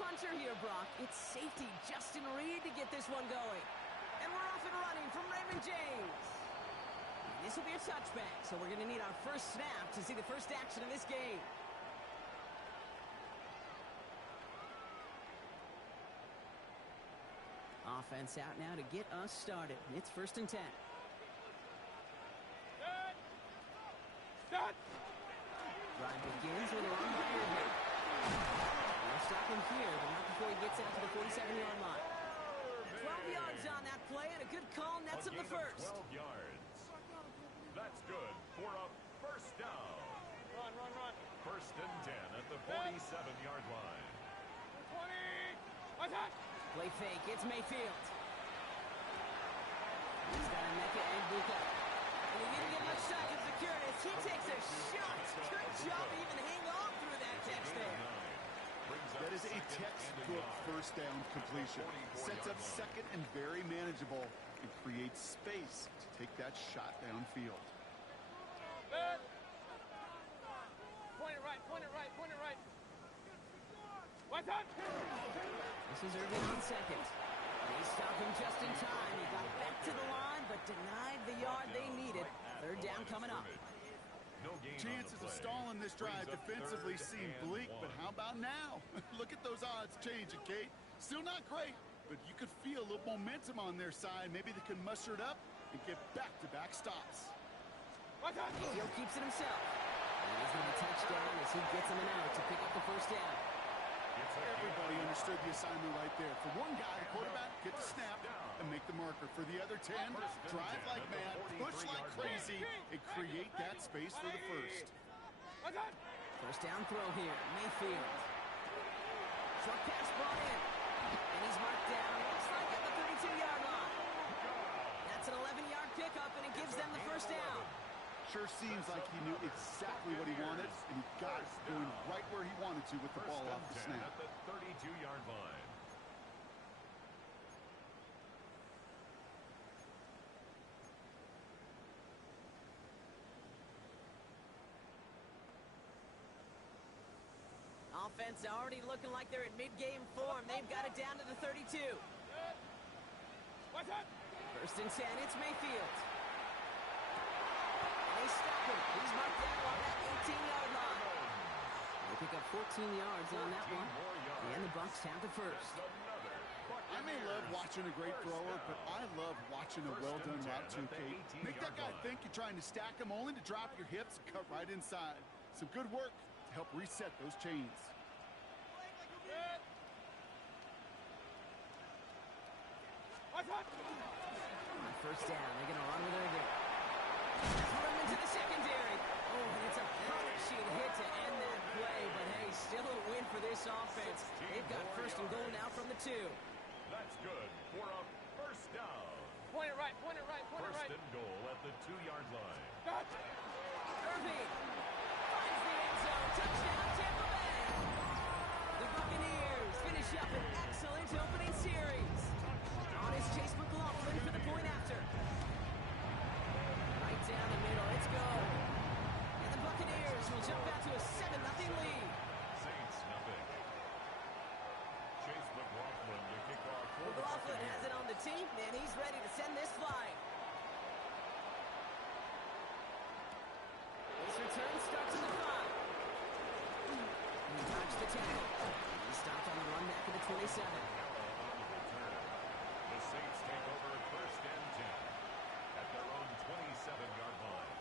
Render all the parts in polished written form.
puncher here, Brock. It's safety Justin Reed to get this one going. And we're off and running from Raymond James. This will be a touchback, so we're going to need our first snap to see the first action of this game. Offense out now to get us started. It's 1st and 10. Start. Drive begins with a long ball here. We'll stop him here, but not before he gets out to the 47-yard line. 12 yards on that play, and a good call nets him the first. 12 yards. That's good for a first down. Run. 1st and 10 at the 47-yard line. 20. What's that? Play fake. It's Mayfield. He's got a Mecca and Buka. And he didn't get much time to secure this. He takes a shot. Good job to even hang on through that catch there. That is a textbook first down completion. Sets up second and very manageable and creates space to take that shot downfield. Good. Point it right. What's that? This is Irving on second. They stop him just in time. He got back to the line, but denied the yard they needed. 3rd down coming up. Chances of stalling this drive defensively seem bleak, but how about now? Look at those odds changing, Kate. Still not great, but you could feel a little momentum on their side. Maybe they can muster it up and get back-to-back stops. What's that? Mayfield keeps it himself. And he's going to be touchdown as he gets him an out to pick up the first down. Everybody understood the assignment right there. For one guy, the quarterback, get the snap and make the marker. For the other 10, drive like mad, push like crazy, and create that space for the first. What's that? First down throw here. Mayfield. Short pass brought in. And he's marked down. Looks like at the 32-yard line. That's an 11-yard pickup, and it gives them the first down. Sure seems like he knew exactly what he wanted, and he got it going right where he wanted to with the ball off the snap. At the 32-yard line. Offense already looking like they're in mid-game form. They've got it down to the 32. What's that? 1st and 10, it's Mayfield. They stop him. He's marked down on that 18-yard line. They pick up 14 yards on that one. And the Bucs have the first. I may love watching a great thrower, but I love watching a well-done route too, Kate. Make that guy think you're trying to stack him only to drop your hips and cut right inside. Some good work to help reset those chains. Good. What's that? On 1st down, they're going to run with it again. Throw him into the secondary. Oh, and it's a punishing hit to end that play, but hey, still a win for this offense. They've got 1st and goal now from the 2. That's good for a first down. Point it right. First and goal at the 2-yard line. Gotcha. Irving finds the end zone. Touchdown, Tampa Bay. The Buccaneers finish up an excellent opening series. On is Chase McLaughlin for the point after. Right down the middle. Let's go. And the Buccaneers will jump out to a 7-0 lead. Saints nothing. Chase McLaughlin to kick off for the McLaughlin Buccaneers. has it on the team, and he's ready to send this flying. This return starts in the 5. He dodged the tackle. He stopped on the run back to the 27. The Saints take over 1st and 10 at their own 27-yard line.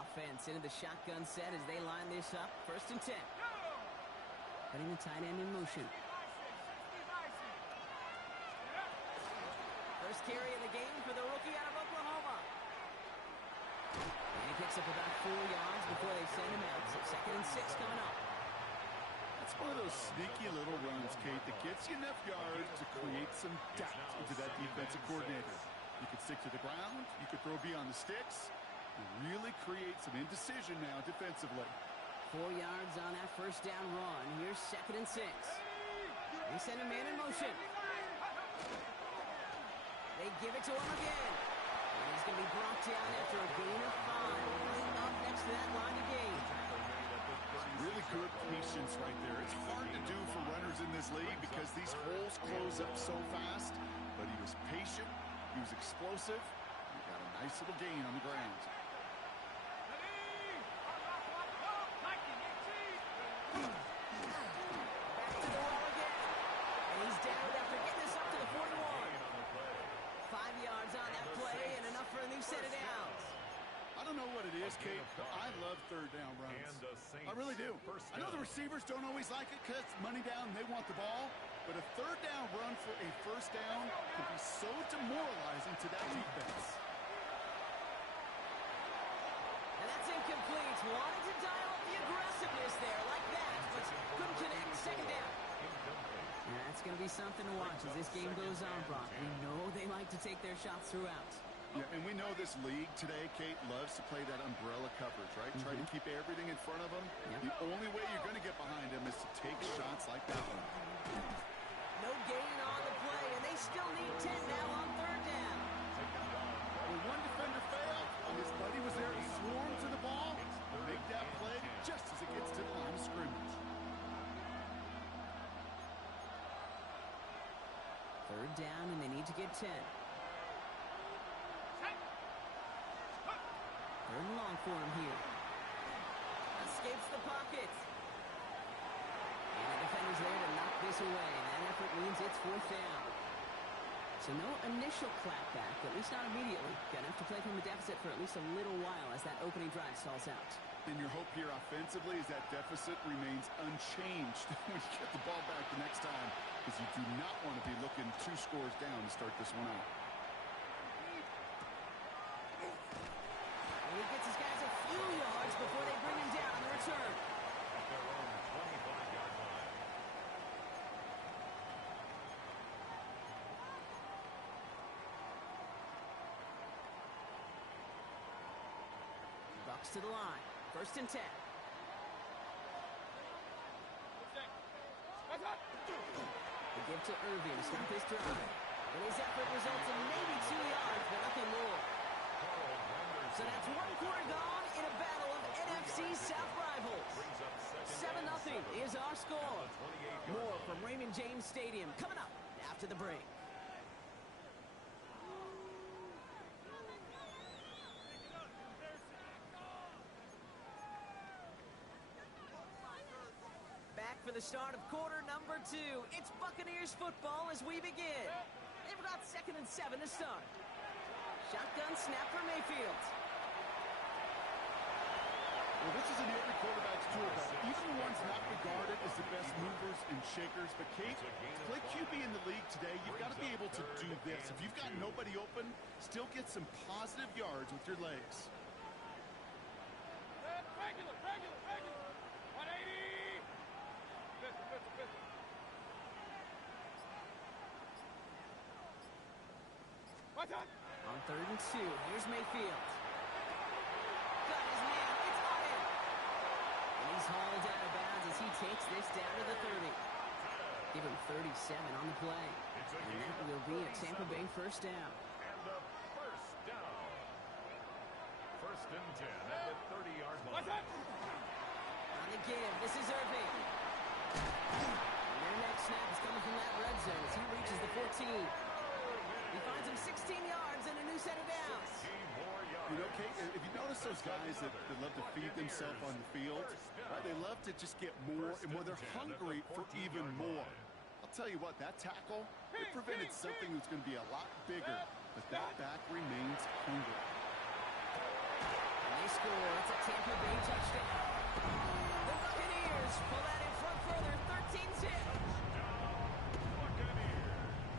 Offense into the shotgun set as they line this up. 1st and 10. Putting the tight end in motion. First carry of the game for the rookie out of Oklahoma. And he picks up about 4 yards before they send him out. So 2nd and 6 coming up. That's one of those sneaky little runs, Kate, that gets you enough yards to create some doubt into that defensive coordinator. You could stick to the ground. You could throw beyond the sticks. You really create some indecision now defensively. 4 yards on that first down run. Here's 2nd and 6. They send a man in motion. They give it to him again. And he's going to be brought down after a gain of 5. Right up next to that line of gain. Really good patience right there. It's hard to do for runners in this league because these holes close up so fast. But he was patient. He was explosive. He got a nice little gain on the ground. Back to the well again. And he's down after getting this up to the 41. 5 yards on that play and enough for a new set of downs. I don't know what it is, Kate, but I love third down runs. I really do. I know the receivers don't always like it because money down, they want the ball. But a third down run for a first down can be so demoralizing to that defense. And that's incomplete. Wanted to dial up the aggressiveness there like that, but couldn't connect. Second down. And that's going to be something to watch as this game goes on, Brock. We know they like to take their shots throughout. Yeah, and we know this league today, Kate, loves to play that umbrella coverage, right? Try to keep everything in front of them. Yep. The only way you're going to get behind them is to take shots like that one. No gain on the play, and they still need 10 now on third down. When one defender failed, and his buddy was there to swarm to the ball, make that play just as it gets to the line of scrimmage. Third down, and they need to get 10. Third and long for him here. Escapes the pocket. And the defender's there to knock this away. That effort means it's fourth down. So no initial clapback, at least not immediately. Gonna have to play from a deficit for at least a little while as that opening drive stalls out. And your hope here offensively is that deficit remains unchanged when you get the ball back the next time, because you do not want to be looking 2 scores down to start this one out. And he gets his guys a few yards before they bring him down on the return. At their own 25-yard line. Bucs to the line. First and 10. They give to Irving to stop his drive. And his effort results in maybe 2 yards, but nothing more. So that's 1 quarter gone in a battle of NFC South rivals. 7-0 is our score. More from Raymond James Stadium coming up after the break. Back for the start of quarter number 2. It's Buccaneers football as we begin. They've got 2nd and 7 to start. Shotgun snap for Mayfield. Well, this is in every quarterback's tool belt. Even the ones not regarded as the best movers and shakers. But, Kate, to play QB in the league today, you've got to be able to do this. If you've got nobody open, still get some positive yards with your legs. Regular. 180. Pistol. What's up? On 3rd and 2, here's Mayfield. Got his man, it's on him. And he's hauled out of bounds as he takes this down to the 30. Give him 37 on the play. And that will be a Tampa Bay first down. And the first down. First and 10 at the 30-yard line. What's up? On the give, this is Irving. And their next snap is coming from that red zone as he reaches the 14. He finds him 16 yards and a new set of downs. You know, Kate, if you notice those guys that love to feed themselves on the field, right, they love to just get more and more. They're hungry for even more. I'll tell you what, that tackle, it prevented something that's going to be a lot bigger, but that back remains hungry. And they score. It's a Tampa Bay touchdown. The Buccaneers pull that in front further, 13-10.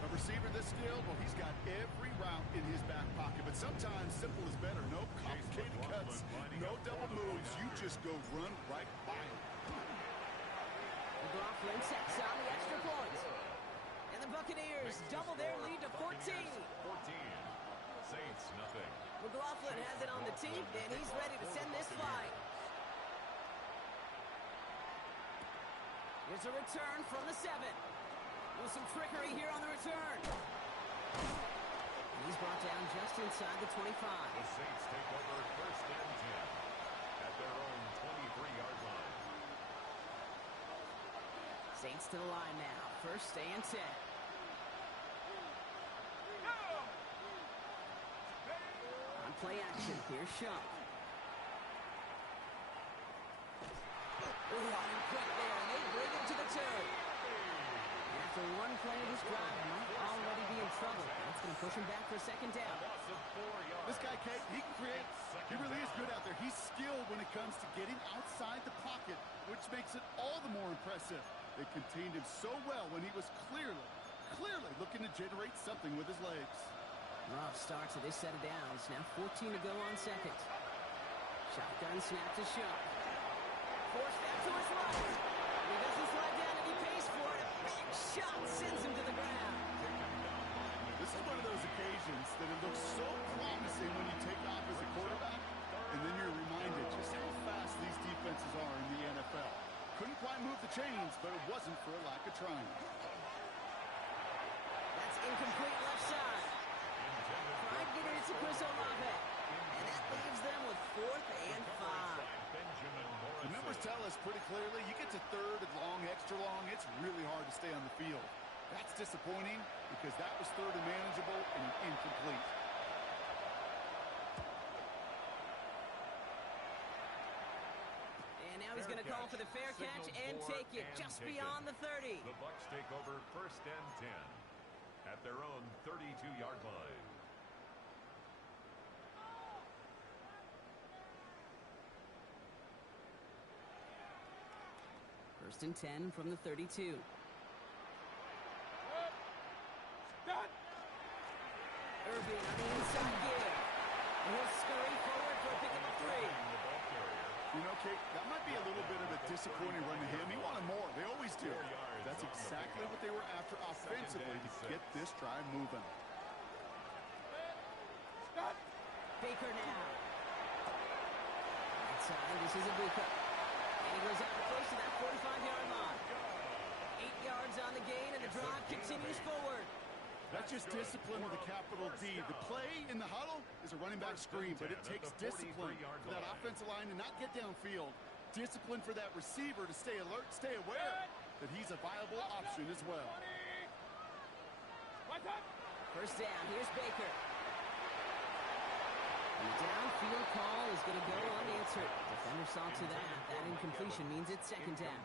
A receiver this skilled, well, he's got every route in his back pocket, but sometimes simple is better. No complicated cuts, no double moves. You just go run right by him. McLaughlin sets on the extra point. And the Buccaneers double their lead to 14. 14. Saints, nothing. McLaughlin has it on the tee, and he's ready to send this flying. Here's a return from the 7. With some trickery here on the return. He's brought down just inside the 25. The Saints take over first and 10 at their own 23-yard line. Saints to the line now. First and 10. On play action, here's Shump. Running quick there, and they bring him to the turf. After one play of this drive, might already be in trouble. That's going to push him back for a second down. This guy, Kate, he can create. He really is good out there. He's skilled when it comes to getting outside the pocket, which makes it all the more impressive. They contained him so well when he was clearly looking to generate something with his legs. Rough start to this set of downs. Now 14 to go on second. Shotgun snap to Shump. Forced back to his right. He doesn't slide down and he pays for it. A big shot sends him to the ground. This is one of those occasions that it looks so promising when you take off as a quarterback, and then you're reminded just how fast these defenses are in the NFL. Couldn't quite move the chains, but it wasn't for a lack of trying. That's incomplete left side. Trying to get it to Chris Olave. And that leaves them with 4th and 5. The numbers tell us pretty clearly, you get to third and long, extra long, it's really hard to stay on the field. That's disappointing because that was third and manageable and incomplete. And now he's going to call for the fair catch and take it just beyond the 30. The Bucs take over first and 10 at their own 32-yard line. First and 10 from the 32. Irving on the inside gear. And he'll scurry forward for a pickup of 3. You know, Kate, that might be a little bit of a disappointing run to him. He wanted more. They always do. That's exactly what they were after offensively to get this drive moving. Baker now. Outside, this is Ibuka. And he goes out close to that 45-yard line. 8 yards on the gain, and the drive continues forward. That's just discipline with a capital D. The play in the huddle is a running back screen, but it takes discipline for that offensive line to not get downfield. Discipline for that receiver to stay alert, stay aware that he's a viable option as well. First down, here's Baker. And the downfield call is going to go unanswered. Defender saw to that. That incompletion means it's second down.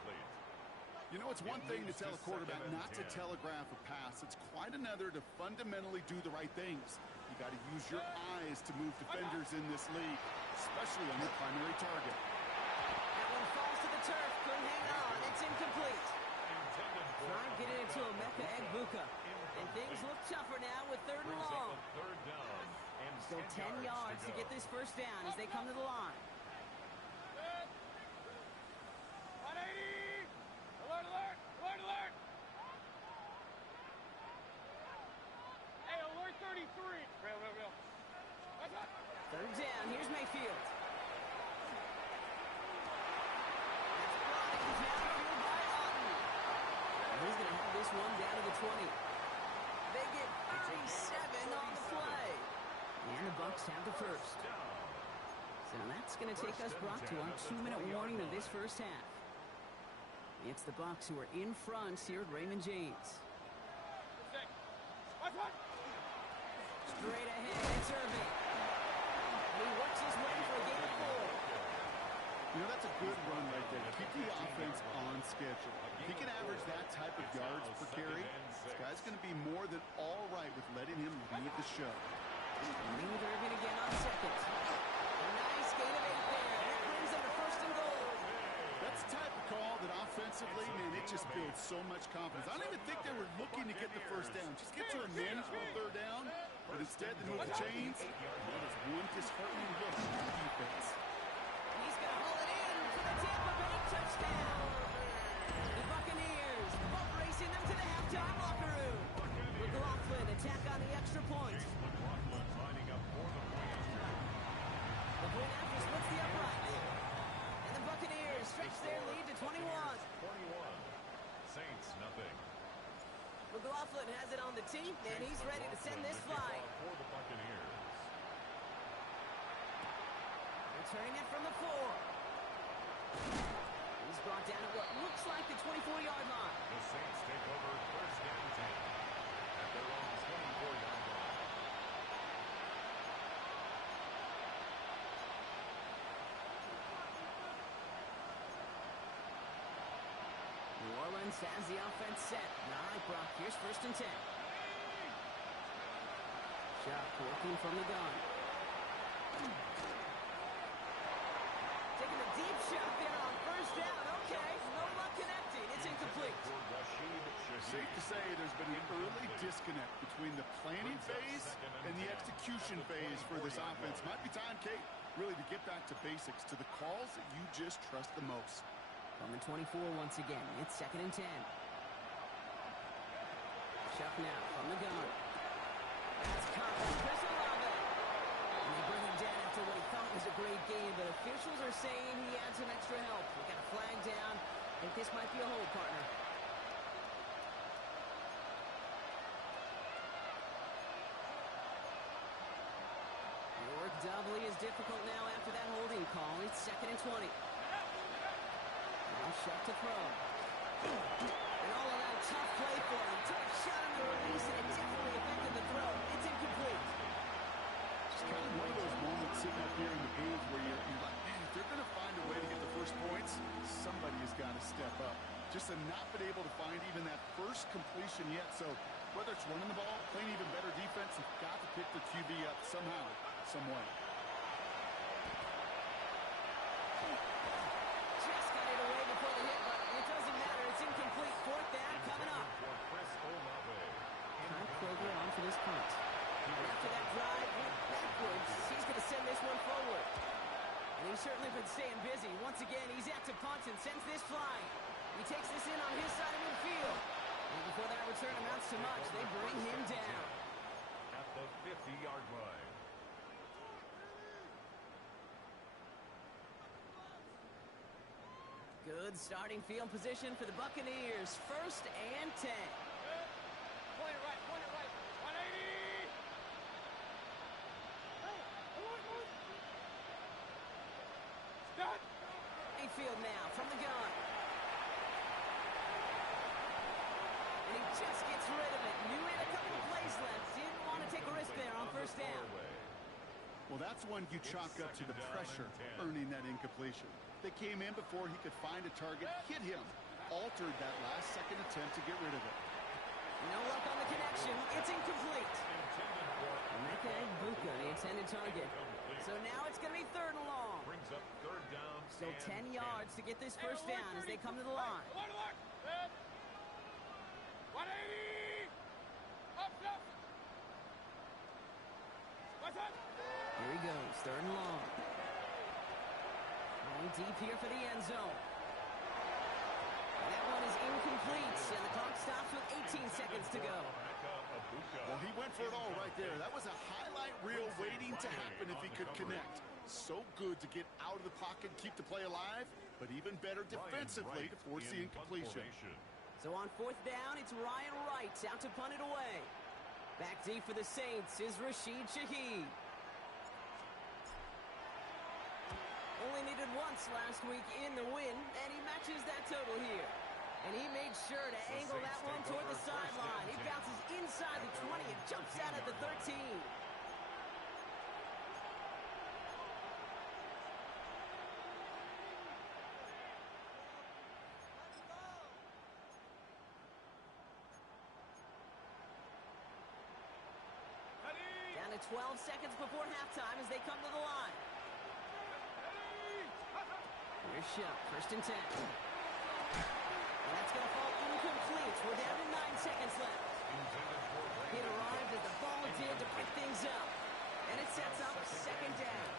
You know, it's one thing to tell a quarterback not to telegraph a pass. It's quite another to fundamentally do the right things. You got to use your eyes to move defenders in this league, especially on your primary target. That one falls to the turf. Couldn't hang on. It's incomplete. Trying to get it into Emeka Egbuka. And things look tougher now with 3rd and long. Still 10 yards to get this first down as they come to the line. Third down, here's Mayfield. That's blocked downfield by Otten. He's going to have this one down to the 20. They get 37 on the play. And the Bucs have the first. So that's going to take us, Brock, to our 2-minute warning of this first half. It's the Bucs who are in front here at Raymond James. Straight ahead, it's Irving. He works his way for a gain of 4. You know, that's a good run right there. Keep the offense on schedule. If he can average that type of yards per carry, this guy's going to be more than all right with letting him lead the show. Leave Irving again on second. A nice gain of 8 there. That brings them to first and goal. That's the type of call that offensively, man, it just builds so much confidence. I don't even think they were looking to get the first down. Just get to a manageable 3rd down. But instead, they move the chains. That is one disheartening look at the defense. He's going to haul it in for the Tampa Bay touchdown. The Buccaneers boat racing them to the halftime locker room. McLaughlin attack on the extra point. The point after splits the upright. And the Buccaneers stretch their lead to 21. 21. Saints, nothing. McLaughlin has it on the tee, and he's ready to send this flying. For the Buccaneers. Returning it from the 4. He's brought down at what looks like the 24-yard line. The Saints take over first and 10 at their own 24-yard line. New Orleans has the offense set. All right, Brock, here's first and 10. Shot working from the gun. Taking a deep shot there on first down. Okay, no luck connecting. It's incomplete. Safe to say there's been an early disconnect between the planning phase and the execution phase for this offense. Might be time, Kate, really to get back to basics, to the calls that you just trust the most. From the 24 once again, it's second and 10. Chuck now from the gun. That's caught by Chris Olave. And they bring him down after what he thought was a great game, but officials are saying he had some extra help. We got a flag down. I think this might be a hold, partner. The work doubly is difficult now after that holding call. It's second and 20. Now shot to throw. And all around tough play for him. Took a shot on the release and it definitely affected the throw. It's incomplete. Just kind of one of those moments sitting up here in the booth where you're like, man, if they're going to find a way to get the first points, somebody has got to step up. Just have not been able to find even that first completion yet. So whether it's running the ball, playing even better defense, you've got to pick the QB up somehow, some way. Just got it away before the hit, but it doesn't matter. It's incomplete. Fourth down coming up. Kyle Kroger on for this punt. And after that drive went backwards, he's going to send this one forward. And he's certainly been staying busy. Once again, he's at to punt and sends this flying. He takes this in on his side of midfield. And before that return amounts to much, they bring him down. At the 50-yard line. Good starting field position for the Buccaneers. First and 10. Point it right, 180! Hey, come on. Start! Mayfield now from the gun. And he just gets rid of it. Knew he had a couple of plays left. Didn't want to take a risk there on first down. Well, that's one you chalk up to the pressure earning that incompletion. They came in before he could find a target, hit him, altered that last second attempt to get rid of it. No luck on the connection. It's incomplete. Emeka Egbuka, the intended target. So now it's going to be third and long. Brings up third down. So 10 yards to get this first down as they come to the line. 180! Up! What's up? Here he goes, third and long. Going deep here for the end zone. And that one is incomplete, and the clock stops with 18 seconds to go. Well, he went for it all right there. That was a highlight reel waiting to happen if he could connect. So good to get out of the pocket, keep the play alive, but even better defensively to force the incompletion. So on fourth down, it's Ryan Wright out to punt it away. Back deep for the Saints is Rashid Shaheed. Only needed once last week in the win, and he matches that total here. And he made sure to angle that one toward the sideline. He bounces inside the 20 and jumps out at the 13. Down to 12 seconds before halftime as they come to the line. Here's Shuck, first and 10. And that's going to fall incomplete. We're down to 9 seconds left. It arrived as the ball did to pick things up. And it sets up second down.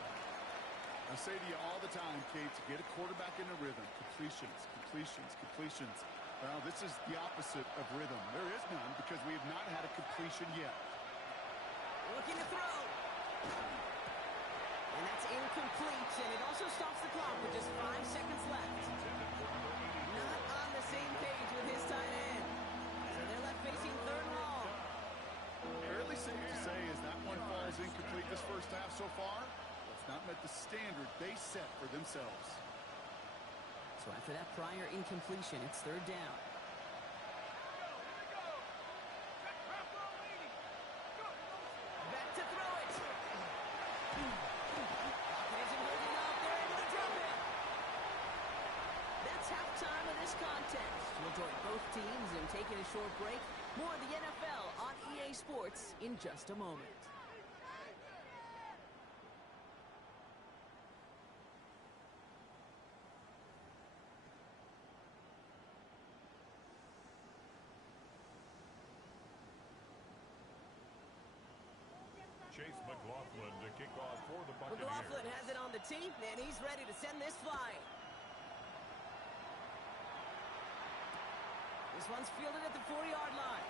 I say to you all the time, Kate, to get a quarterback in a rhythm, completions. Well, this is the opposite of rhythm. There is none because we have not had a completion yet. Looking to throw. And that's incomplete, and it also stops the clock with just 5 seconds left. Not on the same page with his tight end. So they're left facing third first half so far, it's not met the standard they set for themselves. So after that prior incompletion, it's third down. Back to throw it. Offense and holding up. They're able to drop it. That's halftime of this contest. We'll join both teams in taking a short break. More of the NFL on EA Sports in just a moment. Chase McLaughlin to kick off for the Buccaneers. McLaughlin has it on the tee, and he's ready to send this flying. This one's fielded at the 40-yard line.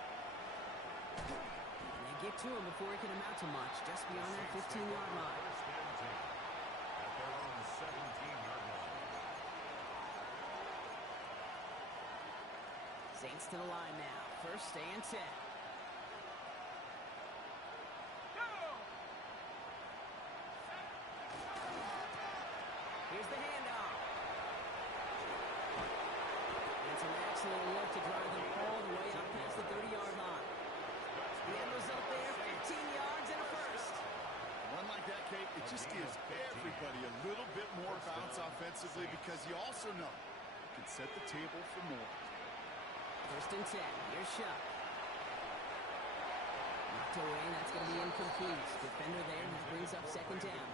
And they get to him before it can amount to much, just beyond that 15-yard line. First and 10 at their own 17-yard line. Saints to the line now. First and 10. Here's the handoff. It's an excellent look to drive them all the way up past the 30-yard line. The end result there, 15 yards and a first. One like that, Kate, it just gives everybody a little bit more bounce offensively because you also know it can set the table for more. First and 10. Here's Shuck. Knocked away, and that's going to be incomplete. Defender there, and that brings up second down.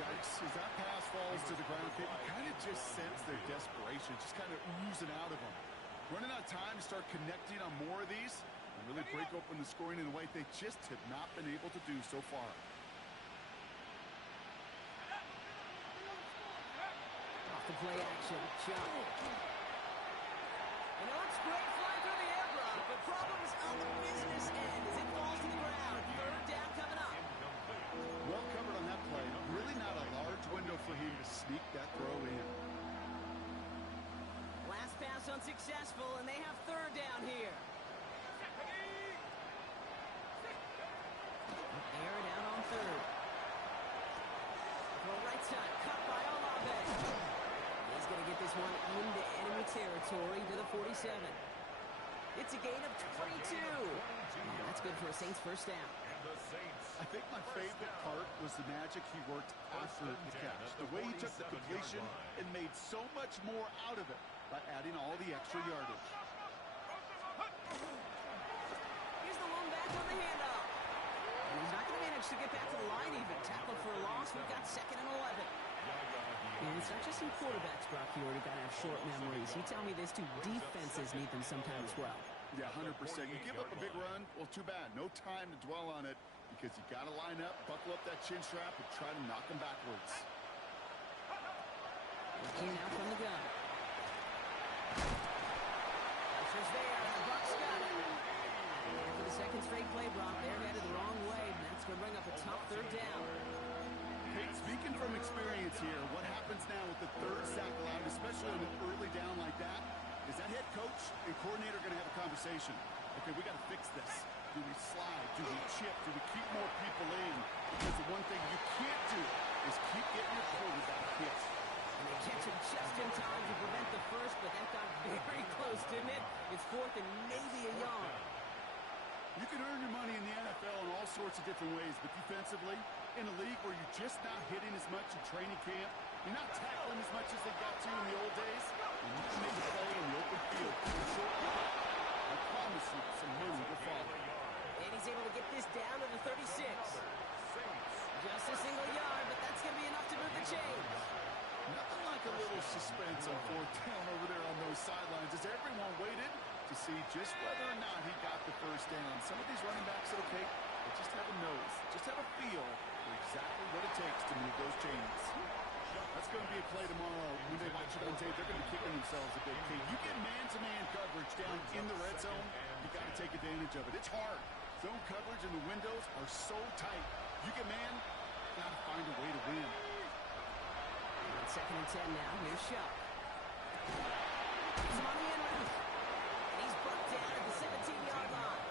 Yikes, as that pass falls to the ground, Kate, you kind of just sense their desperation, just kind of oozing out of them. Running out of time to start connecting on more of these and really break open the scoring in a way they just have not been able to do so far. Off the play action. Shuck. You know, it's great flying through the air, Brock, but problems on the business end as it falls to the ground. Third down coming up. Well covered on that play. Really not a large window for him to sneak that throw in. Last pass unsuccessful, and they have third down here. Air it out on third. Throw right side, cut by Olave. He's going to get this one into enemy territory to the 47. It's a gain of 22. And that's good for a Saints first down. I think my favorite part was the magic he worked after the catch. The way he took the completion and made so much more out of it by adding all the extra yardage. Here's the lone back on the handoff. And he's not going to manage to get back to the line even. Tackled for a loss. We've got second and 11. And it's not just in quarterbacks, Brock, you already got to have short memories. You tell me this too, defenses need them sometimes as well. Yeah, 100%. You give up a big run, well, too bad. No time to dwell on it because you got to line up, buckle up that chin strap, and try to knock them backwards. Looking now from the gun. Pressure's there. The Bucs got it. And for the second straight play, Brock, they're headed the wrong way, and that's going to bring up a tough third down. Kate, speaking from experience here, what happens now with the third sack allowed, especially on an early down like that, is that head coach and coordinator going to have a conversation? Okay, we got to fix this. Do we slide? Do we chip? Do we keep more people in? Because the one thing you can't do is keep getting your quarterback hit. And they catch him just in time to prevent the first, but that got very close, didn't it? It's fourth and maybe a yard. You can earn your money in the NFL in all sorts of different ways, but defensively, in a league where you're just not hitting as much in training camp, you're not tackling as much as they got to in the old days, and you can make a play in the open field. I promise you, some money will follow. And he's able to get this down to the 36. Just a single yard, but that's going to be enough to move the chains. Nothing like a little suspense on fourth down over there on those sidelines as everyone waited to see just whether or not he got the first down. Some of these running backs, okay, they just have a nose, just have a feel for exactly what it takes to move those chains. That's going to be a play tomorrow. When they watch it on tape, they're going to be kicking themselves a bit. Okay, you get man-to-man coverage down in the red zone, you got to take advantage of it. It's hard. Zone coverage and the windows are so tight. You get man, got to find a way to win. And second and 10 now. Here's Shuck. He's on the end route. And he's brought down at the 17-yard line.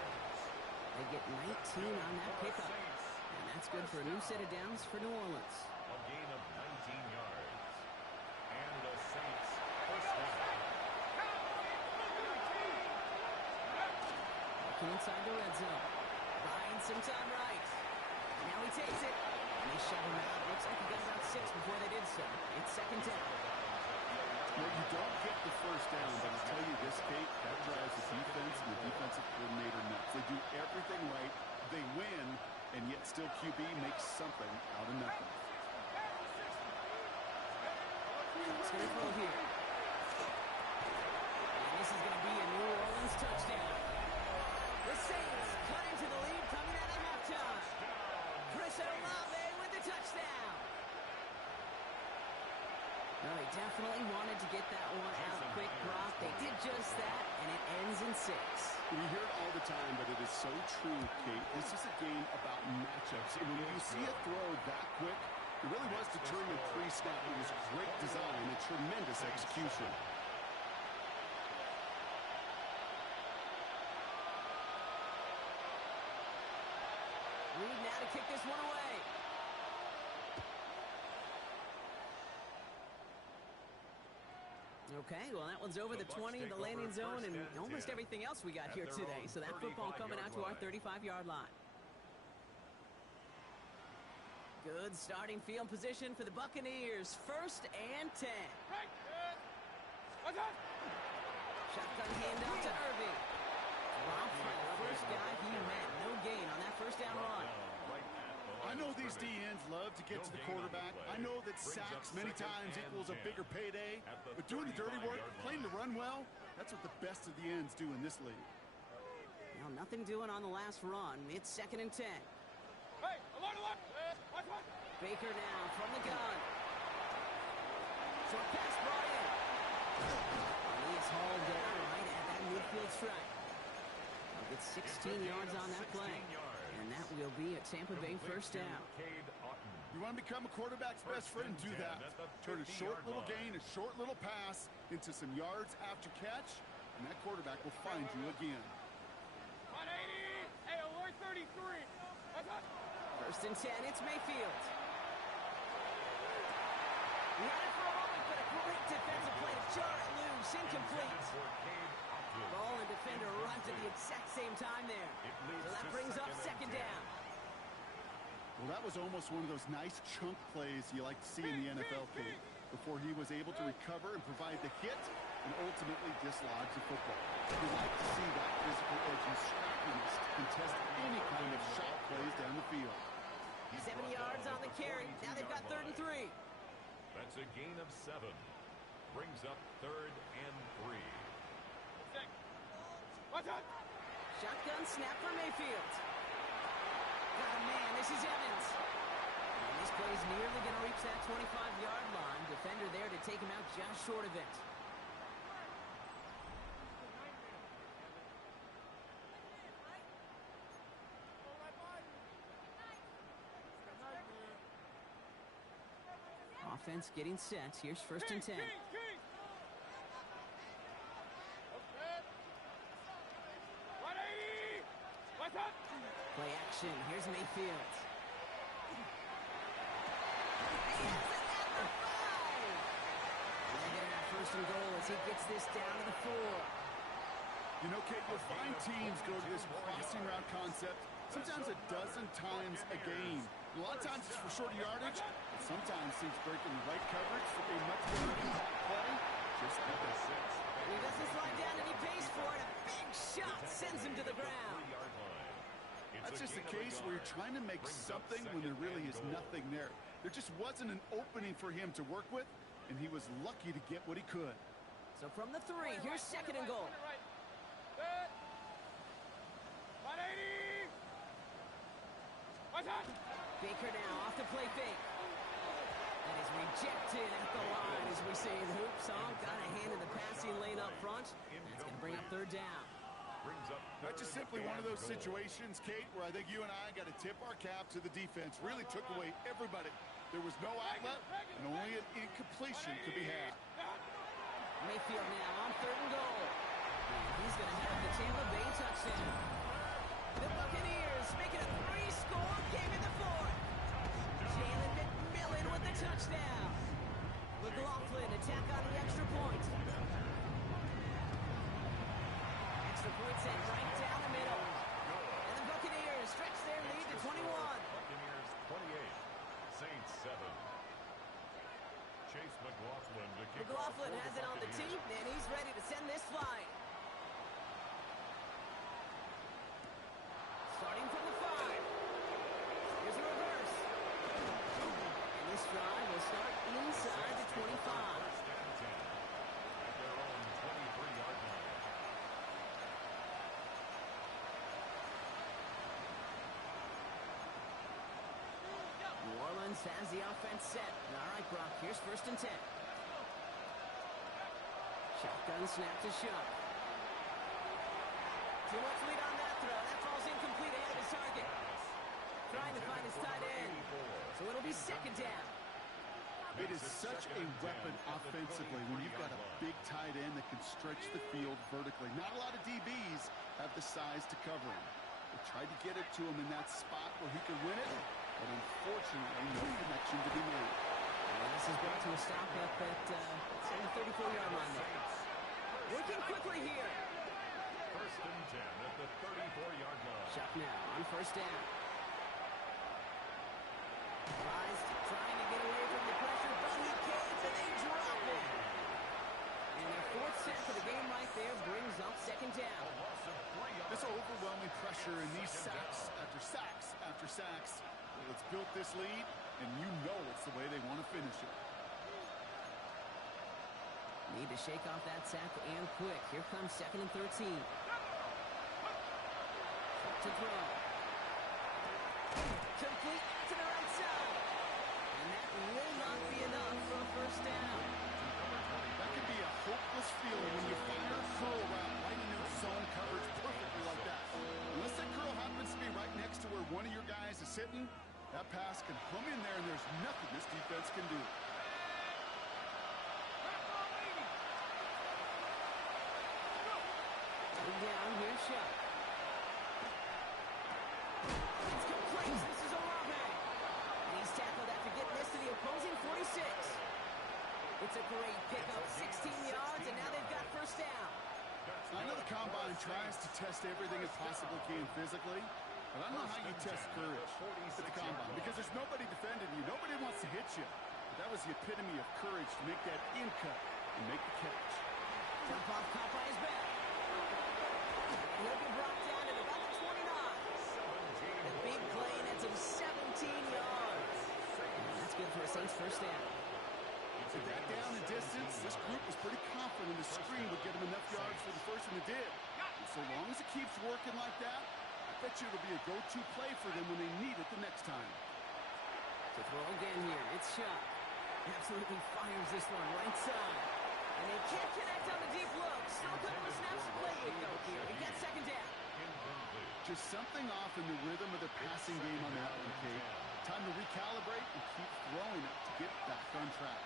They get 19 on that pickup. And that's good for a new set of downs for New Orleans. A gain of 19 yards. And the Saints first down. Walking inside the red zone. Buying some time right. Now he takes it. And they shove him out. Looks like he got about 6 before they did so. It's second down. Well, you don't get the first down, but I'll tell you this, Kate, that drives the defense and the defensive coordinator nuts. They do everything right. They win, and yet still QB makes something out of nothing. It's going to throw here. And this is going to be a New Orleans touchdown. The Saints cut into the lead coming out of halftime. Chris Olave with the touchdown. Well, they definitely wanted to get that one out quick, Brock. They did just that, and it ends in 6. We hear it all the time, but it is so true, Kate. This is a game about matchups. And when you see a throw that quick, it really was determined pre-snap. It was great design and tremendous execution. Reed now to kick this one away. Okay, well, that one's over the 20, the landing zone, and almost everything else we got here today. So that football coming out to our 35-yard line. Good starting field position for the Buccaneers. 1st and 10. Shotgun handoff to Irving. Dropped for the first guy he met. No gain on that first down run. I know these DNs love to get to the quarterback. I know that sacks many times equals a bigger payday. But doing the dirty work, playing to run well, that's what the best of the ends do in this league. Well, nothing doing on the last run. It's 2nd and 10. Hey, alert, alert! Baker now from the gun. Short pass brought in. And he is hauled down right at that midfield strike. He'll get 16 yards on that play. And that will be a Tampa Bay first down. You want to become a quarterback's best friend? Do that. Turn a short little gain, a short little pass into some yards after catch, and that quarterback will find you again. 180! Hey, alert 33! 1st and 10, it's Mayfield. He had it for a moment, but a great defensive play to jar it loose, incomplete. Ball and defender arrived at the exact same time there. So that brings up 2nd down. Well, that was almost one of those nice chunk plays you like to see in the NFL, Kate, before he was able to recover and provide the hit and ultimately dislodge the football. You like to see that physical edge and scrappiness to contest any kind of shot plays down the field. 7 yards on the carry. Now they've got 3rd and 3. That's a gain of 7. Brings up 3rd and 3. Shotgun snap for Mayfield. Got a man. This is Evans. And this play is nearly going to reach that 25-yard line. Defender there to take him out just short of it. Offense getting set. Here's 1st and 10. Play action. Here's Mayfield. He has it at the 5. And they're going to have 1st and goal as he gets this down to the 4. You know, Kate, you'll find teams go to this crossing route concept sometimes a dozen times a game. A lot of times it's for short yardage, but sometimes teams breaking the right coverage for a much better impact play. Just like a 6. He doesn't slide down and he pays for it. A big shot sends him to the ground. That's just a case where you're trying to make something when there really is nothing there. There just wasn't an opening for him to work with, and he was lucky to get what he could. So from the 3, here's 2nd and goal. 180! Baker now off the play fake. That is rejected at the line, as we say in hoop song. Got a hand in the passing lane up front. That's going to bring up 3rd down. That's just simply one of those situations, Kate, where I think you and I got to tip our cap to the defense. Really took away everybody. There was no outlet, and only an incompletion could be had. Mayfield now on 3rd and goal. And he's going to have the Tampa Bay touchdown. The Buccaneers make it a 3-score game in the 4th. Coughlin has it on the tee, and he's ready to send this flying. Starting from the 5. Here's a reverse. And this drive will start inside the 25. First and 10 at their own 23-yard line. New Orleans has the offense set. All right, Brock, here's first and 10. Shotgun snap to Shuck. Too much lead on that throw. That falls incomplete ahead of his target. Trying to find his tight end. So it'll be second down. It is such a weapon offensively when you've got a big tight end that can stretch the field vertically. Not a lot of DBs have the size to cover him. They tried to get it to him in that spot where he could win it, but unfortunately, no connection to be made. And this is brought to a stop up at the 34-yard line there. Working quickly here. First and 10 at the 34-yard line. Shuck now on first down. Trying to get away from the pressure, but he can't, and they drop it. And their fourth sack of the game right there brings up second down. This overwhelming pressure and these sacks after sacks after sacks. Well, it's built this lead, and you know it's the way they want to finish it. Need to shake off that sack and quick. Here comes second and 13. To throw. Complete to the right side. And that will not be enough for a first down. That could be a hopeless feeling when you fire a curl route right into zone coverage perfectly like that. Unless that curl happens to be right next to where one of your guys is sitting, that pass can hum in there and there's nothing this defense can do. Down, here's Shuck. It's complete. This is Olave. And he's tackled after getting this to the opposing 46. It's a great pickup, 16 yards, and now they've got first down. I know the combine tries to test everything it possibly can physically, but I don't know how you test courage at the combine because there's nobody defending you. Nobody wants to hit you. But that was the epitome of courage to make that in cut and make the catch. Jump off caught by his back. He'll be brought down at about the 29. The big play, and that's him 17 yards. That's good for a Saints first down. With that down in distance, this group was pretty confident the screen would get him enough yards for the first, and it did. And so long as it keeps working like that, I bet you it'll be a go-to play for them when they need it the next time. To throw again here, it's Shuck. Absolutely fires this one right side. And they can't connect on the deep look. Still a couple of snaps to play with though here. He gets second down. Just something off in the rhythm of the passing game on that one, Kate. Time to recalibrate and keep throwing it to get back on track.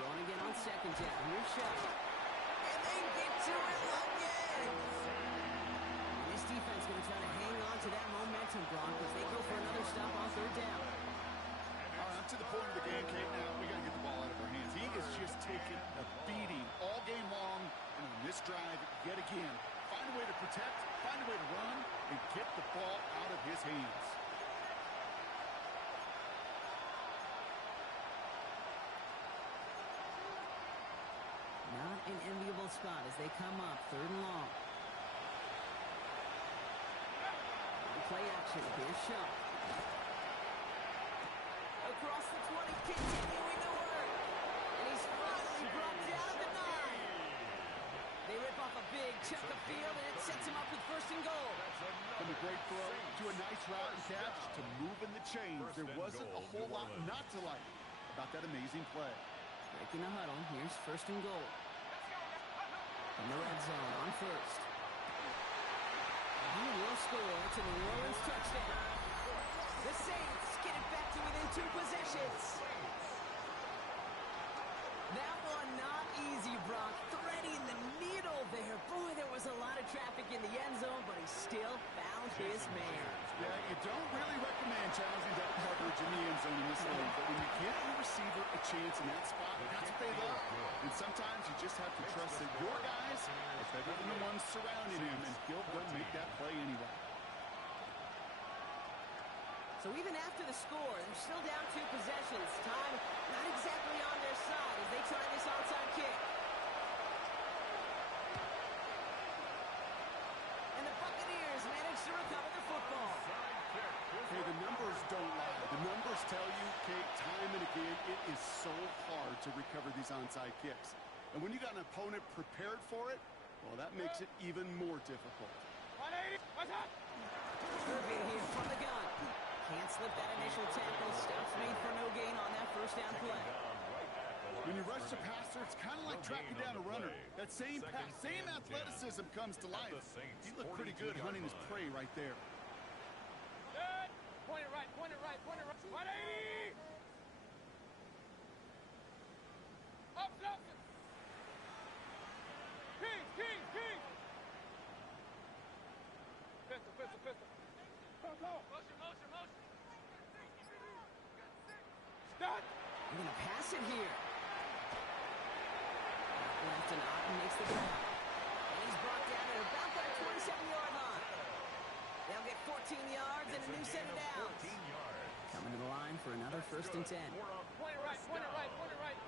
Throwing again on second down. Here's Shuck. And they get to it again. And this defense going to try to hang on to that momentum, Brock, as they go for another stop on third down. All right, to the point of the game, Kate, now we got to get the ball out of our hands. He is just taking a beating all game long, and on this drive, yet again, find a way to protect, find a way to run, and get the ball out of his hands. Not an enviable spot as they come up, third and long. Play action, here's Shuck. Across the 20, continuing to work. And he's finally brought down at the 9. They rip off a big chunk of field, and it sets him up with first and goal. From a great throw to a nice route and catch to moving the chains. There wasn't a whole lot not to like about that amazing play. Breaking the huddle, here's first and goal. From the red zone on first. He will score. It's a New Orleans touchdown. The Saints get it back to within 2 possessions. That one not easy, Brock. Threading the needle there. Boy, there was a lot of traffic in the end zone, but he still found his man. Yeah, you don't really recommend challenging double coverage in the end zone in this league, but when you give your receiver a chance in that spot, that's what they love. And sometimes you just have to trust that your guys are better than the ones surrounding him, and he'll go make that play anyway. So even after the score, they're still down 2 possessions. Time not exactly on their side as they try this onside kick. And the Buccaneers manage to recover the football. Hey, the numbers don't lie. The numbers tell you, Kate, time and again, it is so hard to recover these onside kicks. And when you got an opponent prepared for it, well, that makes it even more difficult. 180. What's up? Irby here from the gun. Can't slip that initial tackle. Stops made for no gain on that first down play. When you rush the passer, it's kind of like tracking down a runner. That same pass, same athleticism comes to life. He looked pretty good hunting his prey right there. Good. Point it right, point it right, point it right. 180. Up, up. Kings, kings, kings. Pistol, pistol, pistol. Go, go. Motion, motion, motion. Stop. You're going to pass it here. Left and Otten makes the grab. And he's brought down at about that 27-yard line. They'll get 14 yards and a new set of downs. Coming to the line for another 1st and 10. Point it right, point it right, point it right.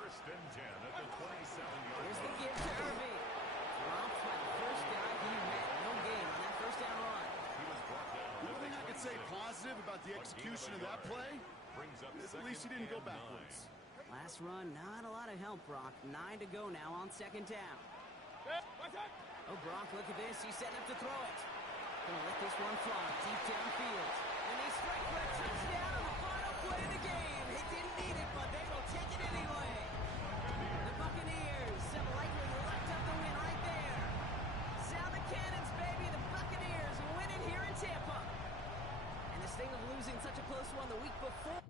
1st and 10 at the 27-yard Here's the line. give to Irby. Dropped by the first guy he met. No gain on that 1st down run. He was brought down. The only thing I could say positive about the execution of that play Brings up is at least he didn't go backwards. Last run, not a lot of help, Brock. 9 to go now on 2nd down. Good. What's up? Oh, Brock, look at this. He's setting up to throw it. Gonna let this one fly deep downfield. And they strike for a touchdown on the final play of the game. They didn't need it, but they will take it anyway. The Buccaneers have likely locked up the win right there. Sound the cannons, baby. The Buccaneers win it here in Tampa. And this thing of losing such a close one the week before.